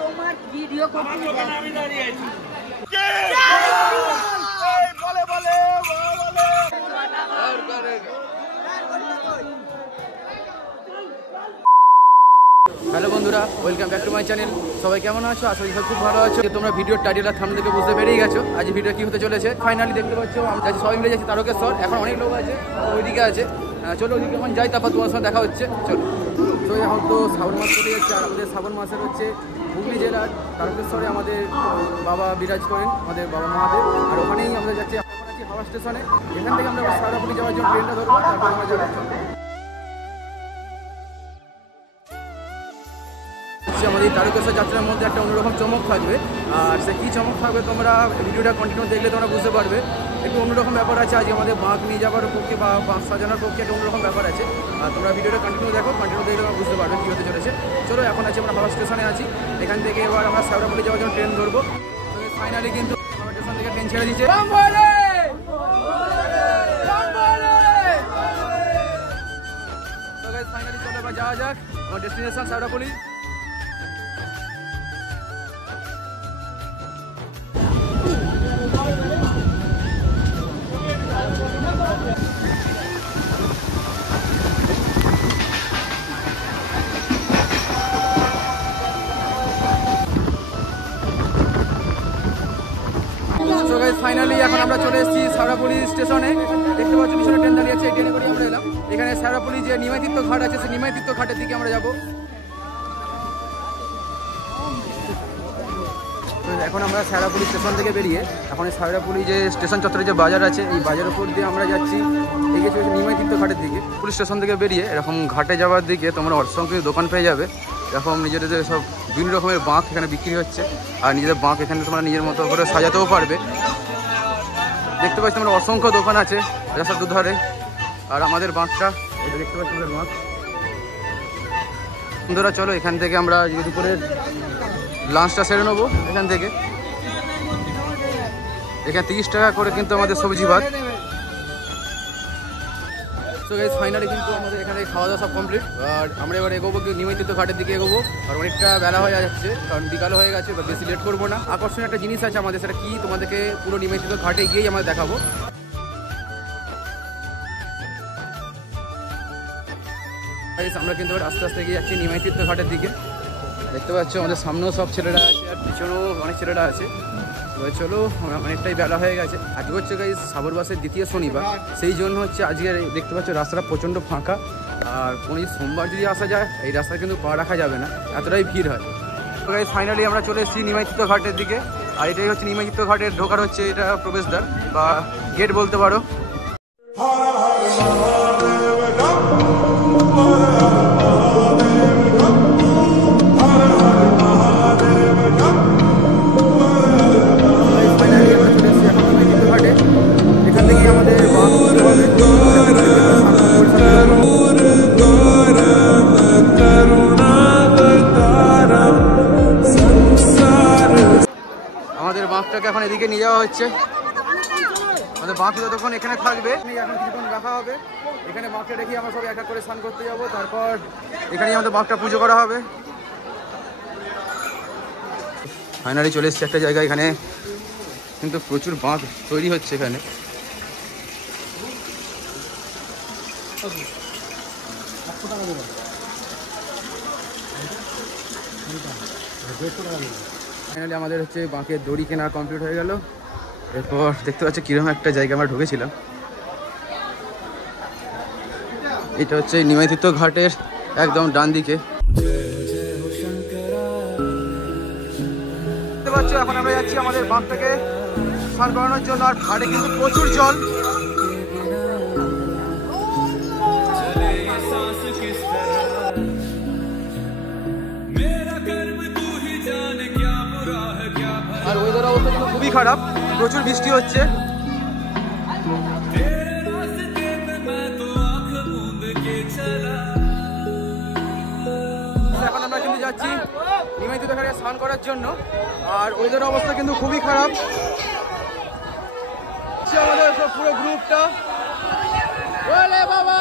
তোমার ভিডিও করতে আমি দাঁড়িয়ে আছি। বলে বলে হ্যালো বন্ধুরা, welcome back to my channel. সবাই কেমন আছো? আশা করি খুব ভালো আছো। তোমরা ভিডিওর টাইটেল আর থাম্বনেল দেখে বুঝতে পেরেই গেছো আজ ভিডিও কি হতে চলেছে। ফাইনালি দেখতে পাচ্ছ আমরা যাচ্ছি, সবাই মিলে যাচ্ছি তারকেশ্বর। এখন অনেক লোক আছে, ওইদিকে আছে। চলো ওইদিকে এখন যাই, তারপর তোমার সঙ্গে দেখা হচ্ছে। চলো। তো এখন তো শ্রাবণ মাস চলে যাচ্ছে, আর আমাদের শ্রাবণ মাসের হচ্ছে হুগলি জেলার তারকেশ্বরে আমাদের বাবা বিরাজ করেন, আমাদের বাবা মহাদেব। আর ওখানেই আমরা যাচ্ছি, এখন আছি হাওড়া স্টেশনে। এখান থেকে আমরা সারাপুরি যাওয়ার জন্য ট্রেনটা ধরবো, তারপর আমরা যাবো। আমাদের তারকেশ্বর যাত্রার মধ্যে একটা অন্যরকম চমক থাকবে, আর সে কী চমক থাকবে তোমরা ভিডিওটা কন্টিনিউ দেখলে তোমরা বুঝতে পারবে। একটু অন্যরকম ব্যাপার আছে আজকে আমাদের বাঁক নিয়ে যাওয়ার পক্ষে বা বাঁক সাজানোর পক্ষে একটা অন্যরকম ব্যাপার আছে। আর তোমরা ভিডিওটা কন্টিনিউ দেখো, কন্টিনিউ দেখলে তোমরা বুঝতে পারবে কী হতে চলেছে। চলো, এখন আছি আমরা হাওড়া স্টেশনে আছি। এখান থেকে এবার আমরা সারাপুরি যাওয়ার জন্য ট্রেন ধরবো। ফাইনালি কিন্তু হাওড়া স্টেশন থেকে ট্রেন ছেড়ে দিচ্ছে। ফাইনালি চলো এবার যাওয়া যাক আমার ডেস্টিনেশন সারাপুরি। ফাইনালি এখন আমরা চলে এসেছি সারাপুরি স্টেশনে। দেখতে পাচ্ছি পিছনে ট্রেন দাঁড়িয়ে আছে, এই ট্রেনে করে আমরা এলাম। এখানে সারাপুরি যে নিমাইতীর্থ ঘাট আছে, সেই নিমাইতীর্থ ঘাটের দিকে আমরা যাব। এখন আমরা সারাপুরি স্টেশন থেকে বেরিয়ে এখন এই সারাপুরি যে স্টেশন চত্বরে যে বাজার আছে, এই বাজার উপর দিয়ে আমরা যাচ্ছি এগিয়ে চলেছি নিমাইতীর্থ ঘাটের দিকে। পুলিশ স্টেশন থেকে বেরিয়ে এরকম ঘাটে যাওয়ার দিকে তোমরা অসংখ্য দোকান পেয়ে যাবে। এরকম নিজেদের সব বিভিন্ন রকমের বাঁক এখানে বিক্রি হচ্ছে, আর নিজেদের বাঁক এখানে তোমরা নিজের মতো করে সাজাতেও পারবে। দেখতে পাচ্ছি তোমরা অসংখ্য দোকান আছে রাস্তার দুধারে। আর আমাদের বাঁকটা এটা দেখতে পাচ্ছি আমাদের বাঁক। বন্ধুরা চলো এখান থেকে আমরা দুপুরের লাঞ্চটা সেরে নেবো। এখান থেকে এখানে 30 টাকা করে কিন্তু আমাদের সবজি ভাত। তো গাইস ফাইনালি কিন্তু আমাদের এখানে খাওয়া দাওয়া সব কমপ্লিট। আর আমরা এবার এগোবো নিমাইতীর্থ ঘাটের দিকে এগোবো, আর অনেকটা বেলা হয়ে যাচ্ছে, কারণ বিকাল হয়ে গেছে। বা বেশি লেট করবো না। আকর্ষণীয় একটা জিনিস আছে আমাদের, সেটা কি তোমাদেরকে পুরো নিমাইতীর্থ ঘাটে গিয়েই আমরা দেখাবো। আমরা কিন্তু আস্তে আস্তে এগিয়ে যাচ্ছি নিমাইতীর্থ ঘাটের দিকে। দেখতে পাচ্ছ আমাদের সামনেও সব ছেলেরা আছে, আর পিছনেও অনেক ছেলেরা আছে। চলো, অনেকটাই বেলা হয়ে গেছে। আজকে হচ্ছে গাইস শ্রাবণ মাসের দ্বিতীয় শনিবার, সেই জন্য হচ্ছে আজকে দেখতে পাচ্ছ রাস্তাটা প্রচণ্ড ফাঁকা। আর কোনো সোমবার যদি আসা যায় এই রাস্তায় কিন্তু পা রাখা যাবে না, এতটাই ভিড় হয়। তো গাইস ফাইনালি আমরা চলে এসেছি নিমাইতীর্থ ঘাটের দিকে। আর এটাই হচ্ছে নিমাইতীর্থ ঘাটের ঢোকার হচ্ছে এটা প্রবেশদ্বার বা গেট বলতে পারো। আমাদের বাঁকটাকে এখন এদিকে নিয়ে যাওয়া হচ্ছে। আমাদের বাঁক যতক্ষণ এখানে থাকবে এখন কিছুক্ষণ রাখা হবে। এখানে বাঁকটা রেখে আমরা সব এক এক করে স্নান করতে যাবো, তারপর এখানেই আমাদের বাঁকটা পুজো করা হবে। ফাইনালি চলে এসছে একটা জায়গা, এখানে কিন্তু প্রচুর বাঁক তৈরি হচ্ছে এখানে। ফাইনালি আমাদের হচ্ছে বাঁকের দড়ি কেনা কমপ্লিট হয়ে গেল। এরপর দেখতে পাচ্ছি কিরকম একটা জায়গা আমরা ঢুকেছিলাম। এটা হচ্ছে নিমাইতীর্থ ঘাটের একদম ডান দিকে। দেখতে পাচ্ছ এখন আমরা যাচ্ছি আমাদের বাঁকটাকে স্নান করানোর জন্য। আর ঘাটে কিন্তু প্রচুর জল। আর ওয়েদার অবস্থা কিন্তু খুবই খারাপ, প্রচুর বৃষ্টি হচ্ছে। এখন আমরা কিন্তু যাচ্ছি নিমাইতীর্থ ঘাটে স্নান করার জন্য। আর ওয়েদার অবস্থা কিন্তু খুবই খারাপ। আমাদের সব পুরো গ্রুপটা বাবা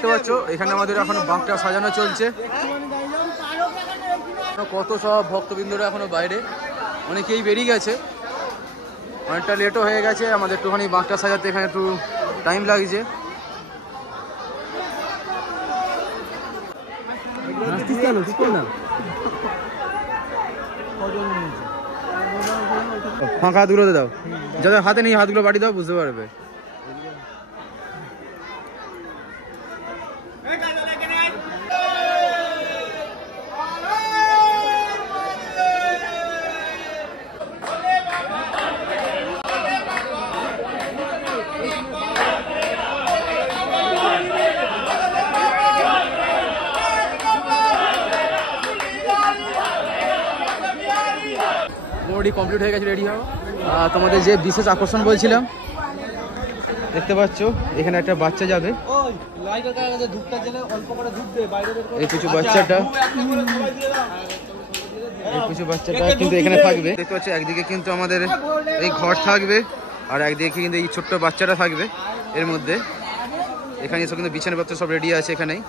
দেখতে পাচ্ছ এখানে আমাদের এখন বাঁকটা সাজানো চলছে। কত সব ভক্তবৃন্দরা এখনো বাইরে, অনেকেই বেরিয়ে গেছে, অনেকটা লেটও হয়ে গেছে। আমাদের একটুখানি বাঁকটা সাজাতে এখানে একটু টাইম লাগছে। ফাঁকা হাতগুলোতে দাও, যাদের হাতে নেই হাতগুলো বাড়ি দাও, বুঝতে পারবে। মোটামুটি কমপ্লিট হয়ে গেছে, রেডি হও। তোমাদের যে বিশেষ আকর্ষণ বলছিলাম, দেখতে পাচ্ছ এখানে একটা বাচ্চা যাবে, এই কিছু বাচ্চাটা কিন্তু এখানে থাকবে। দেখতে পাচ্ছ একদিকে কিন্তু আমাদের এই ঘর থাকবে, আর একদিকে কিন্তু এই ছোট্ট বাচ্চাটা থাকবে এর মধ্যে। এখানে সব কিন্তু বিছানাপত্র সব রেডি আছে এখানেই।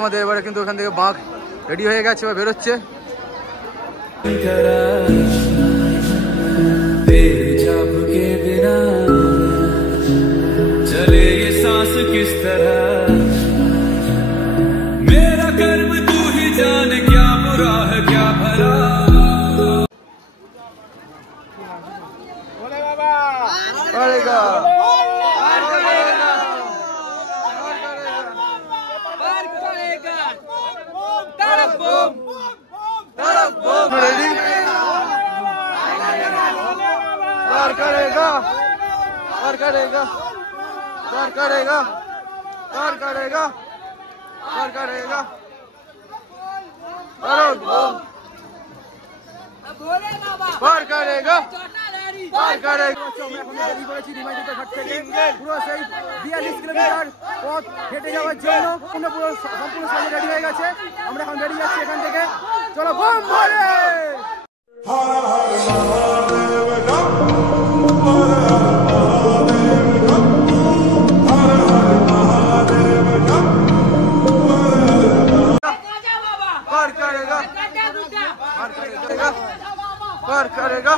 আমাদের এবারে কিন্তু ওখান থেকে বাঁক রেডি হয়ে গেছে, এবার বেরোচ্ছে। চলে ये सांस किस तरह, मेरा कर्म तू ही जान, क्या बुरा है क्या भला। करेगा करेगा और करेगा और करेगा और करेगा और करेगा और करेगा और करेगा। পুরো সেই 42 কিলোমিটার পথ হেঁটে যাওয়ার জন্য পুরো সম্পূর্ণ সাজে রেডি হয়ে গেছে। আমরা এখন বেরিয়ে যাচ্ছি এখান থেকে, চলো বম ভরে। करेगा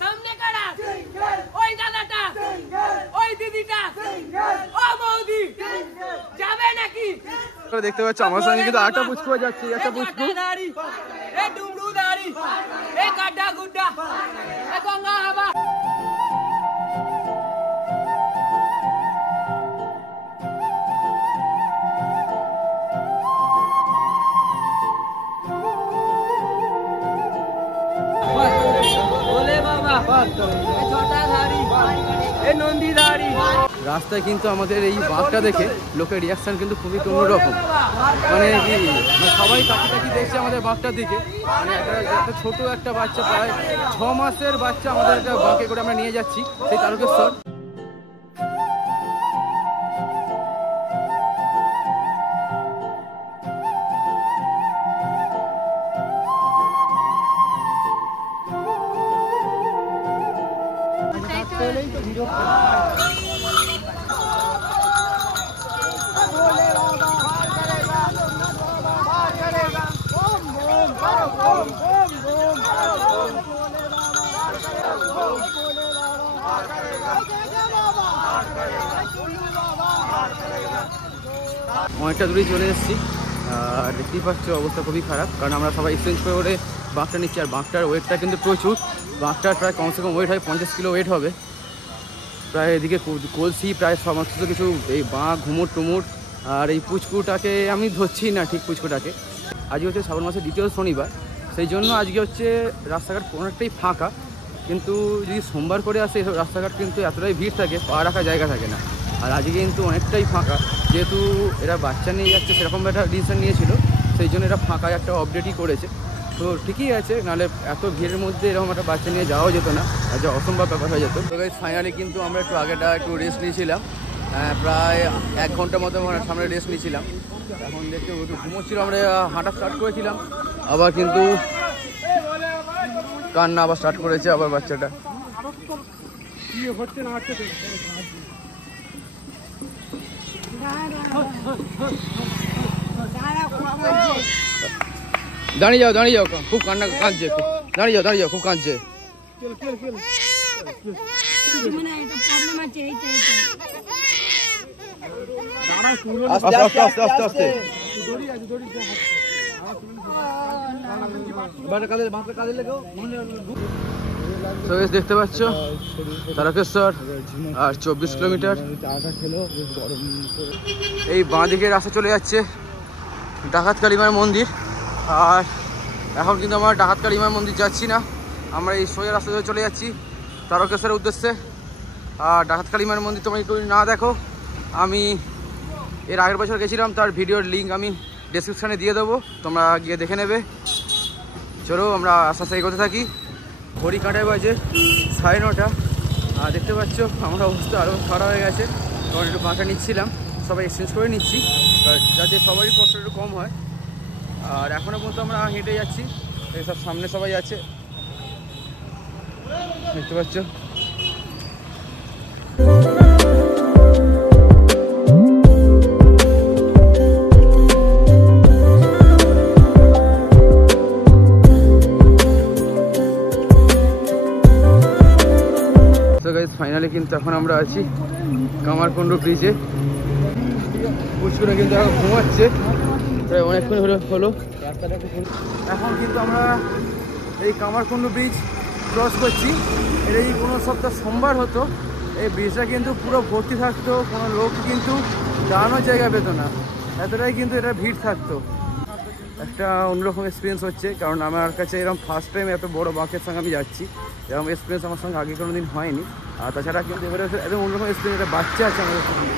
সামনে কারা ওই দাদাটা ওই দিদিটা ও বৌদি যাবে নাকি? দেখতে পাচ্ছ আমার সঙ্গে কিন্তু আটা পুচকু যাচ্ছে, একটা পুচকু, এ ডুমরু দাড়ি, এ গাড্ডা গুড্ডা, এ গঙ্গা হাবা। রাস্তায় কিন্তু আমাদের এই বাঘটা দেখে লোকের রিয়াকশন কিন্তু খুবই অন্যরকম। মানে কি, মানে সবাই তাকি তাকি দেখছে আমাদের বাঘটার দিকে। মানে একটা ছোট একটা বাচ্চা, প্রায় 6 মাসের বাচ্চা আমাদের একটা বাঁকে করে আমরা নিয়ে যাচ্ছি সেই তারকেশ্বর। অনেকটা দূরেই চলে এসেছি, আর দেখতেই পাচ্ছ অবস্থা খুবই খারাপ, কারণ আমরা সবাই এক্সচেঞ্জ করে করে বাঁকটা নিচ্ছি। আর বাঁকটার ওয়েটটা কিন্তু প্রচুর, বাঁকটার প্রায় কমসে কম ওয়েট হয় 50 কিলো ওয়েট হবে প্রায়। এদিকে কলসি প্রায় সমস্ত কিছু, এই বাঁক, ঘুমুর টুমুর, আর এই পুচকুটাকে আমি ধরছি না ঠিক পুচকুটাকে। আজ হচ্ছে শ্রাবণ মাসের দ্বিতীয় শনিবার, সেই জন্য আজকে হচ্ছে রাস্তাঘাট অনেকটাই ফাঁকা। কিন্তু যদি সোমবার করে আসে এসব রাস্তাঘাট কিন্তু এতটাই ভিড় থাকে, পা রাখার জায়গা থাকে না। আর আজকে কিন্তু অনেকটাই ফাঁকা, যেহেতু এরা বাচ্চা নিয়ে যাচ্ছে সেরকম একটা ডিসিশন নিয়েছিল, সেই জন্য এরা ফাঁকায় একটা আপডেটই করেছে। তো ঠিকই আছে, নাহলে এত ভিড়ের মধ্যে এরকম একটা বাচ্চা নিয়ে যাওয়া যেত না, আর যা অসম্ভব ব্যাপার হয়ে যেত। তো ফাইনালি কিন্তু আমরা একটু আগেটা একটু রেস্ট নিয়েছিলাম, প্রায় 1 ঘন্টা মতো সামনে রেস্ট নিয়েছিলাম। এখন দেখতে একটু ঘুমোচ্ছিল, আমরা হাঁটা স্টার্ট করেছিলাম, আবার কিন্তু কান্না আবার স্টার্ট করেছে আবার বাচ্চাটা। দাঁড়িয়ে যাও, খুব কান্না কাঁদছে, দাঁড়িয়ে যাও, খুব কাঁদছে। আস্তে দেখতে পাচ্ছ তারকেশ্বর আর 24 কিলোমিটার। এই বাঁ দিকে রাস্তা চলে যাচ্ছে ডাকাত কালীমার মন্দির। আর এখন কিন্তু আমরা ডাকাত কালীমার মন্দির যাচ্ছি না, আমরা এই সোজা রাস্তা ধরে চলে যাচ্ছি তারকেশ্বরের উদ্দেশ্যে। আর ডাকাত কালীমার মন্দির তোমরা একটু না দেখো, আমি এর আগের বছর গেছিলাম, তার ভিডিওর লিঙ্ক আমি ডেসক্রিপশানে দিয়ে দেবো, তোমরা গিয়ে দেখে নেবে। চলো আমরা আস্তে আস্তে এগোতে থাকি। ঘড়ি কাঁটায় বাজে 9:30। আর দেখতে পাচ্ছ আমার অবস্থা আরও খারাপ হয়ে গেছে, কারণ একটু বাঁকা নিচ্ছিলাম, সবাই এক্সচেঞ্জ করে নিচ্ছি যাতে সবারই কষ্ট একটু কম হয়। আর এখনও পর্যন্ত আমরা হেঁটে যাচ্ছি, সব সামনে সবাই আছে দেখতে পাচ্ছ। ফাইনালি কিন্তু এখন আমরা আছি কামারকুণ্ড ব্রিজে। পুষ্করে কিন্তু এখন ঘুমাচ্ছে, প্রায় অনেকক্ষণ হলো। এখন কিন্তু আমরা এই কামারকুণ্ড ব্রিজ ক্রস করছি। এর এই কোনো সপ্তাহ সোমবার হতো, এই ব্রিজটা কিন্তু পুরো ভর্তি থাকতো, কোনো লোক কিন্তু দাঁড়ানোর জায়গা পেতো না, এতটাই কিন্তু এটা ভিড় থাকতো। একটা অন্যরকম এক্সপিরিয়েন্স হচ্ছে, কারণ আমার কাছে এরকম ফার্স্ট টাইম এত বড় বাঁকের সঙ্গে আমি যাচ্ছি, এরকম এক্সপিরিয়েন্স আমার সঙ্গে আগে কোনো দিন হয়নি। আর তাছাড়া কিন্তু এবারে একদম অন্যরকম এক্সপিরিয়েন্স, একটা বাচ্চা আছে আমাদের সঙ্গে,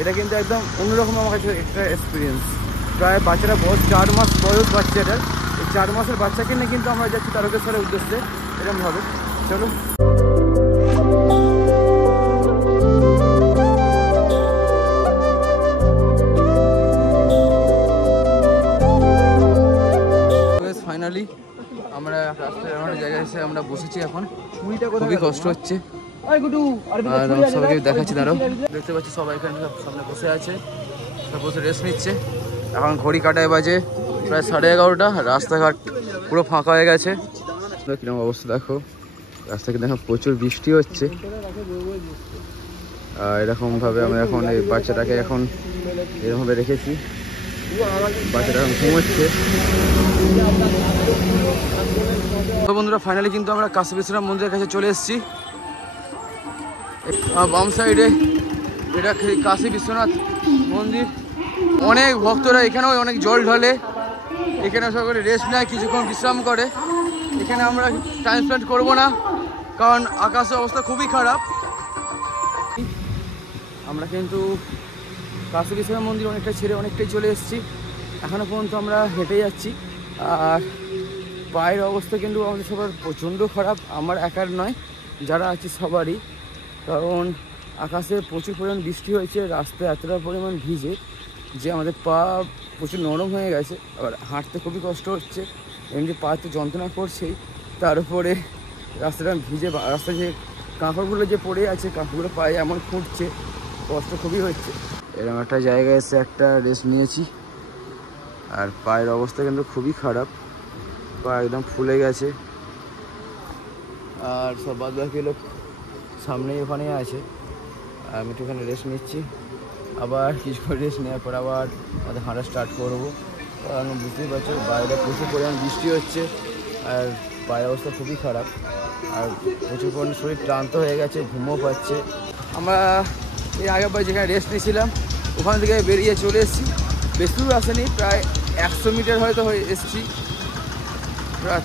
এটা কিন্তু একদম অন্যরকম আমার কাছে একটা এক্সপিরিয়েন্স। প্রায় বাচ্চারা বয়স 4 মাস বয়স বাচ্চাটার, এই 4 মাসের বাচ্চাকে নিয়ে কিন্তু আমরা যাচ্ছি তারকেশ্বরের উদ্দেশ্যে, এরকমভাবে। চলো ফাইনালি আমরা রাস্তায় একটা জায়গায় এসে আমরা বসেছি। এখন খুবই কষ্ট হচ্ছে, সবাইকে দেখাচ্ছি। দাঁড়াও, দেখতে পাচ্ছি সবাই এখানে সামনে বসে আছে, সব বসে রেস্ট নিচ্ছে। এখন ঘড়ি কাটায় বাজে প্রায় 11:30, রাস্তাঘাট পুরো ফাঁকা হয়ে গেছে। কিরকম অবস্থা দেখো, রাস্তা কিন্তু এখন প্রচুর বৃষ্টি হচ্ছে। আর এরকমভাবে আমরা এখন এই বাচ্চাটাকে এখন এরকমভাবে রেখেছি, বাচ্চাটা এখন ঘুমোচ্ছে। তো বন্ধুরা ফাইনালি কিন্তু আমরা কাশী বিশ্বনাথ মন্দিরের কাছে চলে এসেছি। বাম সাইডে এটা কাশী বিশ্বনাথ মন্দির, অনেক ভক্তরা এখানেও অনেক জল ঢালে, এখানে সকলে রেস্ট নেয়, কিছুক্ষণ বিশ্রাম করে। এখানে আমরা টাইম স্পেন্ড করবো না, কারণ আকাশের অবস্থা খুবই খারাপ। আমরা কিন্তু কাশী বিশ্বনাথ মন্দির অনেকটাই ছেড়ে অনেকটাই চলে এসেছি, এখনও পর্যন্ত আমরা হেঁটে যাচ্ছি। আর পায়ের অবস্থা কিন্তু আমাদের সবার প্রচণ্ড খারাপ, আমার একার নয়, যারা আছে সবারই, কারণ আকাশে প্রচুর পরিমাণ বৃষ্টি হয়েছে, রাস্তায় এতটা পরিমাণ ভিজে যে আমাদের পা প্রচুর নরম হয়ে গেছে। আবার হাঁটতে খুবই কষ্ট হচ্ছে, এমনি পা তো যন্ত্রণা করছেই, তার উপরে রাস্তাটা ভিজে, রাস্তায় যে কাঁকড়গুলো যে পড়ে আছে, কাঁকড়গুলো পায়ে এমন ফুটছে, কষ্ট খুবই হচ্ছে। এরকম একটা জায়গায় এসে একটা রেস্ট নিয়েছি, আর পায়ের অবস্থা কিন্তু খুবই খারাপ, পা একদম ফুলে গেছে। আর সব বাদ বাকি লোক সামনেই ওখানেই আছে, আমি একটু ওখানে রেস্ট নিচ্ছি। আবার কিছুক্ষণ রেস্ট নেওয়ার পর আবার আমাদের হাঁটা স্টার্ট করবো, কারণ বুঝতেই পারছো বাইরে প্রচুর পরিমাণ বৃষ্টি হচ্ছে, আর পায়ের অবস্থা খুবই খারাপ, আর প্রচুর পরিমাণ শরীর ক্লান্ত হয়ে গেছে, ঘুমও পাচ্ছে। আমরা এই আগেরবার যেখানে রেস্ট নিয়েছিলাম ওখান থেকে বেরিয়ে চলে এসেছি, বেশি দূর আসেনি, প্রায় 100 মিটার হয়তো হয়ে এসেছি।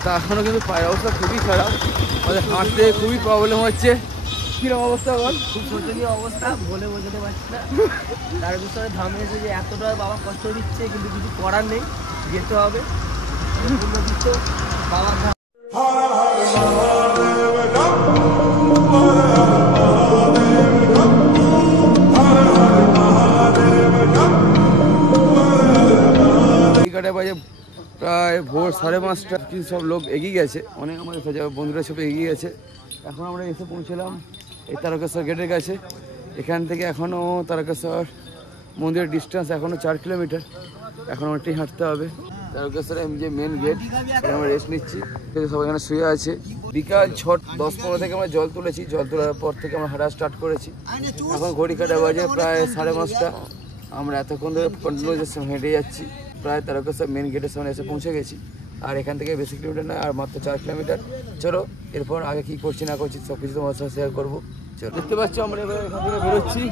তা এখনও কিন্তু পায়ের অবস্থা খুবই খারাপ, আমাদের হাঁটতে খুবই প্রবলেম হচ্ছে। কিরকম অবস্থা বল? খুব শোচনীয় অবস্থা, বলে বোঝাতে পারছি না। তার বিষয়ে ধামে এসে যে এতটা বাবা কষ্ট দিচ্ছে, কিন্তু কিছু করার নেই, যেতে হবে। বাবা বাজে প্রায় ভোর 5:30, কিন্তু সব লোক এগিয়ে গেছে, অনেক আমাদের বন্ধুরা সব এগিয়ে গেছে। এখন আমরা এসে পৌঁছলাম এই তারকেশ্বর গেটের কাছে। এখান থেকে এখনও তারকেশ্বর মন্দিরের ডিস্টেন্স এখনও 4 কিলোমিটার, এখন অনেকটাই হাঁটতে হবে। তারকেশ্বরের যে মেন গেট, আমরা রেস্ট নিচ্ছি, সবাই এখানে শুয়ে আছে। বিকাল 10-15 থেকে আমরা জল তুলেছি, জল তোলার পর থেকে আমরা হাঁটা স্টার্ট করেছি। এখন ঘড়ি কাটা বাজে প্রায় 5:30। আমরা এতক্ষণ ধরে কন্টিনিউ হেঁটে যাচ্ছি, প্রায় তারকেশ্বর মেন গেটের সামনে এসে পৌঁছে গেছি। আর এখান থেকে বেশি কিলোমিটার নয়, আর মাত্র 4 কিলোমিটার। চলো এরপর আগে কী করছি না করছি সব কিছু তোমার সাথে শেয়ার করবো। চলো, দেখতে পাচ্ছ আমরা এবার এখান থেকে বেরোচ্ছি।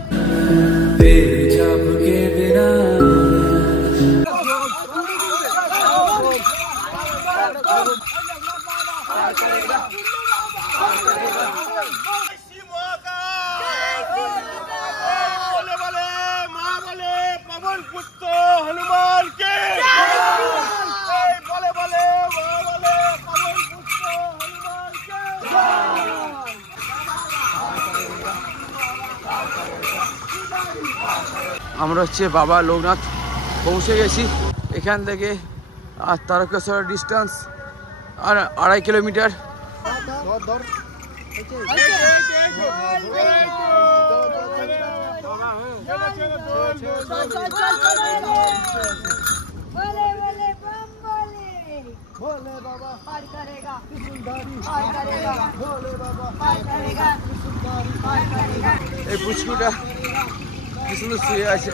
আমরা হচ্ছে বাবা লোকনাথ পৌঁছে গেছি। এখান থেকে আর তারকেশ্বরের ডিস্টেন্স আর 2.5 কিলোমিটার। এই পুচকুটা কি সুন্দর শুয়ে আছে।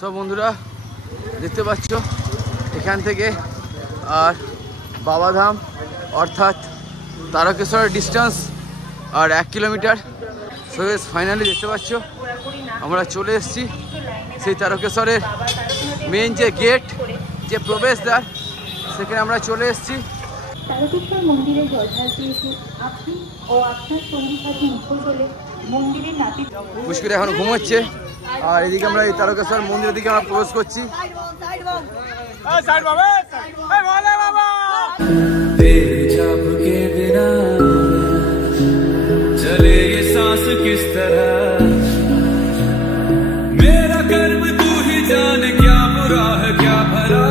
সব বন্ধুরা দেখতে পাচ্ছ এখান থেকে আর বাবাধাম অর্থাৎ তারকেশ্বরের ডিস্টেন্স আর 1 কিলোমিটার। সো ফাইনালি দেখতে পাচ্ছ আমরা চলে এসেছি সেই তারকেশ্বরের মেন যে গেট, যে প্রবেশদ্বার, সেখানে আমরা চলে এসেছি। তারকেশ্বর মন্দিরে জল ঢালতে এসে আপনি ও আপনার সঙ্গী সাথে নিখোঁজ হলে মন্দিরের নাতি মুশকিল এখন ঘুমোচ্ছে। আর এদিকে আমরা এই তারকেশ্বর মন্দিরের দিকে আমরা প্রবেশ করছি। চলে ये सांस किस तरह मेरा कर्म तू ही जान क्या बुरा है क्या भला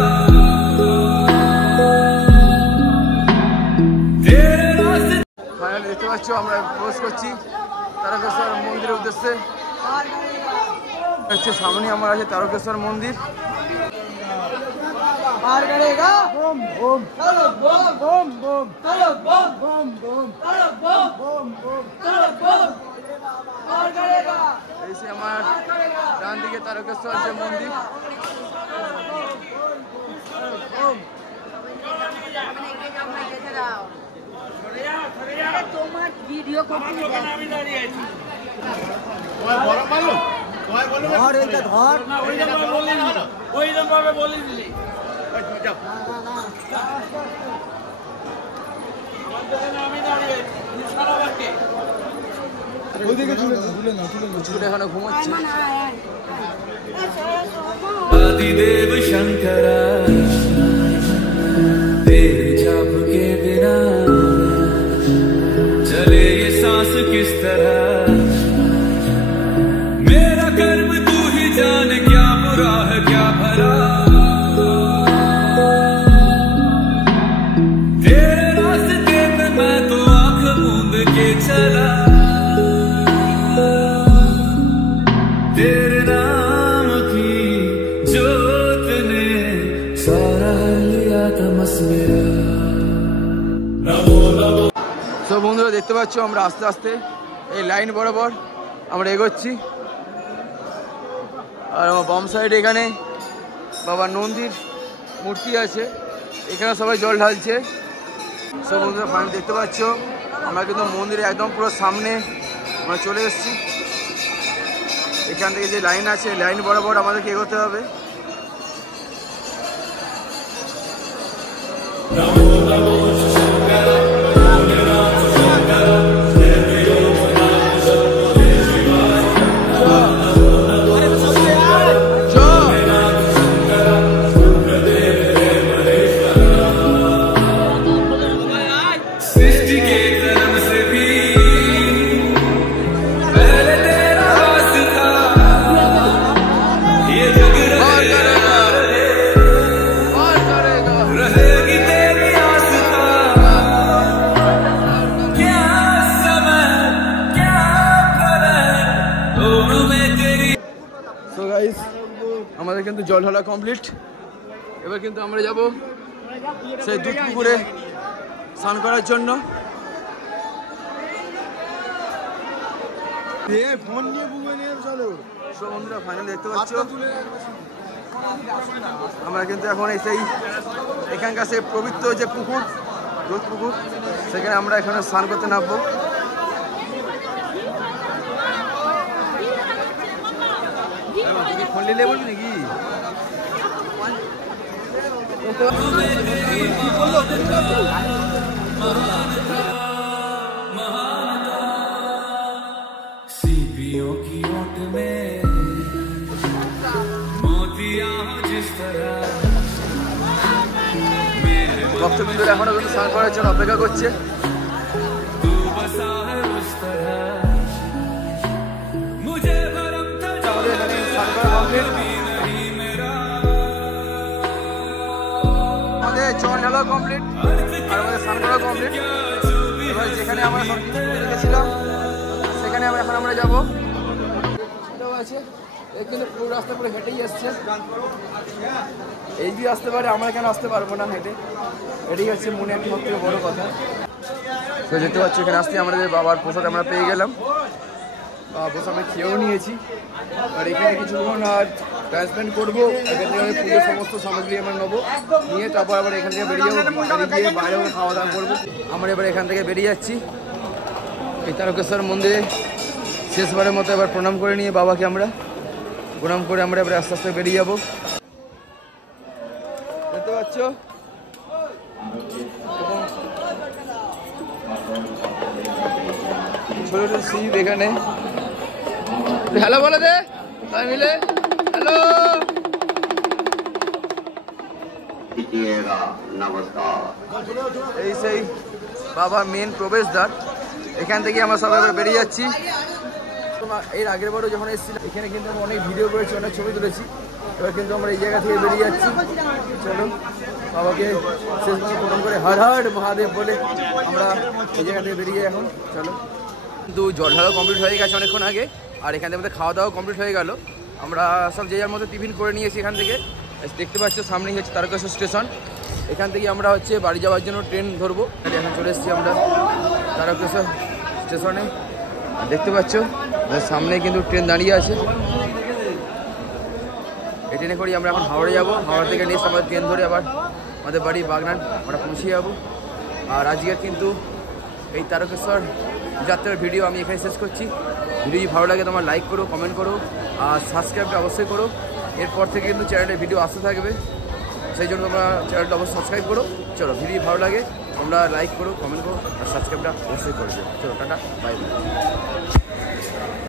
ফাইনালি দেখতে পাচ্ছ আমরা প্রবেশ করছি তারকেশ্বর মন্দিরের উদ্দেশ্যে। হচ্ছে সামনে আমার আছে তারকেশ্বর মন্দির। এই সে আমার ডান দিকে তারকেশ্বর যে মন্দির। তোমার ভিডিও করতে এখানে ঘুমাচ্ছে। आदिदेव शंकरा तेरे जाप के बिना चले ये सांस किस तरह मेरा कर्म तू ही जान क्या बुरा है क्या भला तेरे रास्ते पे मैं तो आंख मूंद के चला तेरे नाम की जोत ने सारा लिया तमस मेरा। সো বন্ধুরা দেখতে পাচ্ছ আমরা আস্তে আস্তে এই লাইন বরাবর আমরা এগোচ্ছি। আর আমার বাম সাইড এখানে বাবা নন্দীর মূর্তি আছে, এখানে সবাই জল ঢালছে। সো বন্ধুরা ফাইনালি দেখতে পাচ্ছ আমরা কিন্তু মন্দিরে একদম পুরো সামনে আমরা চলে এসেছি। এখান থেকে যে লাইন আছে লাইন বরাবর আমাদেরকে এগোতে হবে। सृष्टि के कर्म से भी पहले तेरा वास था, ये जग रहेगी तेरी आस्था। क्या समय क्या करे दोनों में तेरी। সো গাইস আমাদের কিন্তু জল ঢালা কমপ্লিট। এবার কিন্তু আমরা যাব সেই দুধ পুকুরে স্নান করার জন্য। ফোন নিয়ে বুঝে নিয়ে চলো। সো বন্ধুরা ফাইনাল দেখতে পাচ্ছ আমরা কিন্তু এখন সেই এখানকার সেই পবিত্র যে পুকুর দুধ পুকুর সেখানে আমরা এখানে স্নান করতে নামবো। ফোন নিলে বলবি নাকি? सीपियों की ओट में मोतियां जिस तरह ভক্তবৃন্দরা এখনো কিন্তু স্নান করার জন্য অপেক্ষা করছে। तू बसा है उस तरह मुझे भरम था আমাদের এখানে স্নান করা কমপ্লিট। আমাদের জল ঢালা কমপ্লিট আর আমাদের স্নান করা কমপ্লিট। এবার যেখানে আমরা রেখেছিলাম সেখানে এখন আমরা যাবো। এটাও আছে কিন্তু পুরো রাস্তা পুরো হেঁটেই আসছে। এই দিয়ে আসতে পারে, আমরা কেন আসতে পারবো না হেঁটে? এটাই হচ্ছে মনে একটা সব থেকে বড় কথা। তো যেতে পারছি এখানে আসতে আমাদের বাবার প্রসাদ আমরা পেয়ে গেলাম। প্রসাদ আমরা খেয়েও নিয়েছি। আর এখানে কিছুক্ষণ আর টাইম স্পেন্ড করবো। এখান থেকে আমি পুজোর সমস্ত সামগ্রী আমরা নেবো, নিয়ে তারপর আবার এখান থেকে বেরিয়ে গিয়ে বাইরেও খাওয়া দাওয়া করবো। আমরা এবার এখান থেকে বেরিয়ে যাচ্ছি। এই তারকেশ্বর মন্দিরে শেষবারের মতো এবার প্রণাম করে নিয়ে বাবাকে আমরা প্রণাম করে আমরা এবার আস্তে আস্তে বেরিয়ে যাবো। দেখতে পাচ্ছ ছোট ছোট শিব এখানে। হ্যালো বলে দে তাই মিলে হ্যালো। এই সেই বাবা মেন প্রবেশদ্বার। এখান থেকে আমরা সবাই বেরিয়ে যাচ্ছি। এর আগের বারও যখন এসেছিলাম এখানে কিন্তু আমরা অনেক ভিডিও করেছি, অনেক ছবি তুলেছি। এবার কিন্তু আমরা এই জায়গা থেকে বেরিয়ে যাচ্ছি। চলো বাবাকে শেষবার প্রণাম করে হর হর মহাদেব বলে আমরা এই জায়গা থেকে বেরিয়ে এখন চলো। কিন্তু জল ঢালাও কমপ্লিট হয়ে গেছে অনেকক্ষণ আগে। আর এখান থেকে আমাদের খাওয়া দাওয়া কমপ্লিট হয়ে গেল। আমরা সব যে যার মতো টিফিন করে নিয়েছি এখান থেকে। দেখতে পাচ্ছ সামনেই হচ্ছে তারকেশ্বর স্টেশন। এখান থেকে আমরা হচ্ছে বাড়ি যাওয়ার জন্য ট্রেন ধরবো। এখন চলে এসেছি আমরা তারকেশ্বর স্টেশনে। দেখতে পাচ্ছ সামনে কিন্তু ট্রেন দাঁড়িয়ে আছে। এই ট্রেনে করি আমরা এখন হাওড়া যাবো। হাওড়া থেকে নেক্সট আমরা ট্রেন ধরে আবার আমাদের বাড়ি বাগনান আমরা পৌঁছে যাবো। আর আজকের কিন্তু এই তারকেশ্বর যাত্রার ভিডিও আমি এখানে শেষ করছি। ভিডিও ভালো লাগে তোমার লাইক করো, কমেন্ট করো আর সাবস্ক্রাইবটা অবশ্যই করো। এরপর থেকে কিন্তু চ্যানেলে ভিডিও আসতে থাকবে, সেই জন্য তোমরা চ্যানেলটা অবশ্যই সাবস্ক্রাইব করো। চলো ভিডিও ভালো লাগে তোমরা লাইক করো, কমেন্ট করো আর সাবস্ক্রাইবটা অবশ্যই করবে। চলো টাটা, বাই বাই।